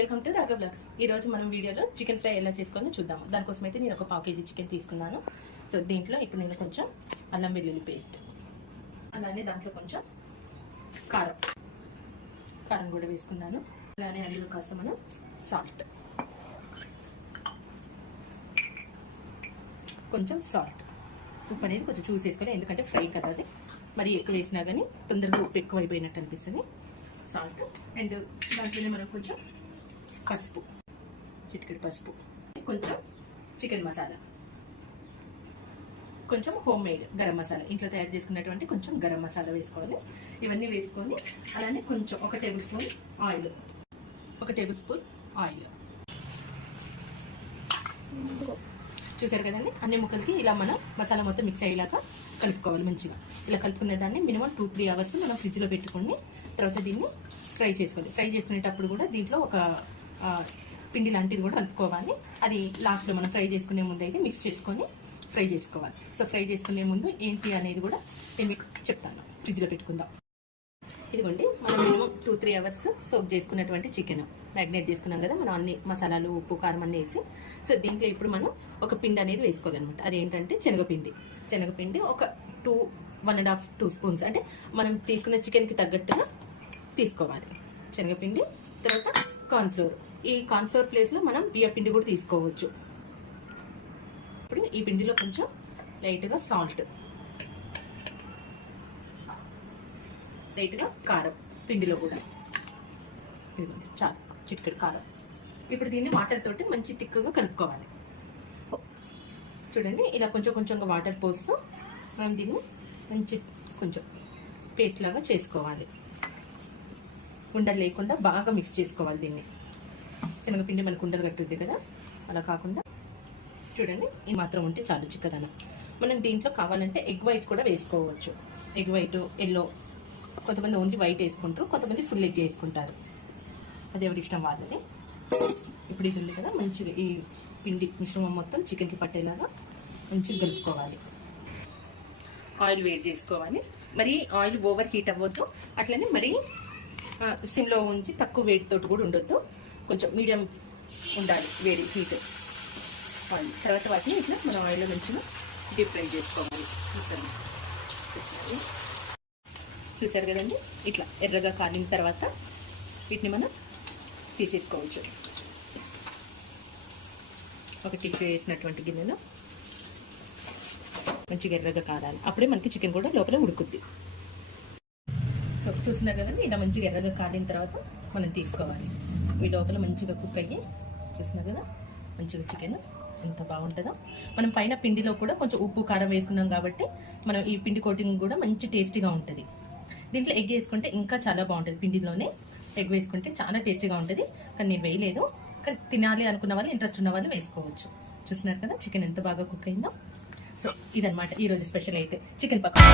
Welcome to Raghav blogs. ఈ రోజు మనం వీడియోలో చికెన్ ఫ్రై ఎలా చేసుకోవాలో చూద్దాము. దానికోసం అయితే నేను ఒక 1/2 kg చికెన్ తీసుకున్నాను. సో దీంట్లో ఇప్పుడు నేను కొంచెం అల్లం వెల్లుల్లి పేస్ట్, అలానే దాంట్లో కొంచెం కారం కూడా వేసుకున్నాను. అలానే అందులో కాస్త మనం సాల్ట్, కొంచెం సాల్ట్, ఉప్పు అనేది కొంచెం చూస్ చేసుకోవాలి, ఎందుకంటే ఫ్రై కదా అది. మరి ఎక్కువ వేసినా కానీ తొందరగా ఉప్పు ఎక్కువ అయిపోయినట్టు అనిపిస్తుంది. సాల్ట్ అండ్ దాంట్లోనే మనం కొంచెం పసుపు, చిటికెడు పసుపు, కొంచెం చికెన్ మసాలా, కొంచెం హోమ్ మేడ్ గరం మసాలా, ఇంట్లో తయారు చేసుకున్నటువంటి కొంచెం గరం మసాలా వేసుకోవాలి. ఇవన్నీ వేసుకొని అలానే కొంచెం 1 table spoon oil, 1 table spoon oil. చూసారు కదండి, అన్ని ముక్కలకి ఇలా మనం మసాలా మొత్తం మిక్స్ అయ్యేలాగా కలుపుకోవాలి. మంచిగా ఇలా కలుపుకునే దాన్ని మినిమం 2-3 అవర్స్ మనం ఫ్రిడ్జ్లో పెట్టుకొని తర్వాత దీన్ని ఫ్రై చేసుకోవాలి. ఫ్రై చేసుకునేటప్పుడు కూడా దీంట్లో ఒక పిండి లాంటిది కూడా కలుపుకోవాలి. అది లాస్ట్లో మనం ఫ్రై చేసుకునే ముందు అయితే మిక్స్ చేసుకొని ఫ్రై చేసుకోవాలి. సో ఫ్రై చేసుకునే ముందు ఏంటి అనేది కూడా నేను మీకు చెప్తాను. ఫ్రిడ్జ్లో పెట్టుకుందాం. ఇదిగోండి, మనం మినిమం 2-3 అవర్స్ సోక్ చేసుకున్నటువంటి చికెన్ మ్యాగ్నేట్ చేసుకున్నాం కదా మనం, అన్ని మసాలాలు, ఉప్పు, కారం అన్నీ వేసి. సో దీంట్లో ఇప్పుడు మనం ఒక పిండి అనేది వేసుకోవాలన్నమాట. అది ఏంటంటే శనగపిండి ఒక 1.5-2 స్పూన్స్, అంటే మనం తీసుకున్న చికెన్కి తగ్గట్టుగా తీసుకోవాలి శనగపిండి. తర్వాత కార్న్ఫ్లోర్, ఈ కార్న్ఫ్లోర్ ప్లేస్లో మనం బియ్యపిండి కూడా తీసుకోవచ్చు. ఇప్పుడు ఈ పిండిలో కొంచెం లైట్గా సాల్ట్, లైట్గా కారం పిండిలో కూడా, ఇదిగోండి చాలు, చిటికెడు కారం. ఇప్పుడు దీన్ని వాటర్ తోటి మంచి తిక్కుగా కలుపుకోవాలి. చూడండి, ఇలా కొంచెం కొంచెంగా వాటర్ పోస్తూ మనం దీన్ని మంచి కొంచెం పేస్ట్ లాగా చేసుకోవాలి. ఉండలు లేకుండా బాగా మిక్స్ చేసుకోవాలి దీన్ని. శనగపిండి మనకు ఉండలు కట్టుద్ది కదా, అలా కాకుండా చూడండి, ఇది మాత్రం ఉంటే చాలు చిక్కదనం. మనం దీంట్లో కావాలంటే ఎగ్ వైట్ కూడా వేసుకోవచ్చు. ఎగ్ వైట్, ఎల్లో, కొంతమంది ఓన్లీ వైట్ వేసుకుంటారు, కొంతమంది ఫుల్ ఎగ్ వేసుకుంటారు. అది ఎవరి ఇష్టం వాళ్ళది. ఇప్పుడు ఇది ఉంది కదా, మంచిగా ఈ పిండి మిశ్రమం మొత్తం చికెన్కి పట్టేలాగా మంచిగా కలుపుకోవాలి. ఆయిల్ వేడి చేసుకోవాలి. మరి ఆయిల్ ఓవర్ హీట్ అవ్వద్దు, అట్లనే మరి సిమ్లో ఉంచి తక్కువ వేడితో కూడా ఉండొద్దు, కొంచెం మీడియం ఉండాలి వేడి, హీట్ ఆయిల్. తర్వాత వాటిని ఇట్లా మనం ఆయిల్లో మంచిగా డీప్ ఫ్రై చేసుకోవాలి. చూసారు కదండి, ఇట్లా ఎర్రగా కాలిన తర్వాత వీటిని మనం తీసేసుకోవచ్చు. ఒక టిష్యూ వేసినటువంటి గిన్నెలో మంచిగా ఎర్రగా కారాలి, అప్పుడే మనకి చికెన్ కూడా లోపల ఉడుకుద్ది. సో చూసినారు కదండి, ఇలా మంచిగా ఎర్రగా కాలిన తర్వాత మనం తీసుకోవాలి. ఈ లోపల మంచిగా కుక్ అయ్యి, చూసినారు కదా మంచిగా చికెన్ ఎంత బాగుంటుందో. మనం పైన పిండిలో కూడా కొంచెం ఉప్పు, కారం వేసుకున్నాం కాబట్టి మనం ఈ పిండి కోటింగ్ కూడా మంచి టేస్టీగా ఉంటుంది. దీంట్లో ఎగ్ వేసుకుంటే ఇంకా చాలా బాగుంటుంది. పిండిలోనే ఎగ్ వేసుకుంటే చాలా టేస్టీగా ఉంటుంది. కానీ నేను వేయలేదు, కానీ తినాలి అనుకున్న వాళ్ళు, ఇంట్రెస్ట్ ఉన్న వాళ్ళు వేసుకోవచ్చు. చూసినారు కదా చికెన్ ఎంత బాగా కుక్ అయిందో. సో ఇదన్నమాట ఈరోజు స్పెషల్ అయితే చికెన్ పకోడీ.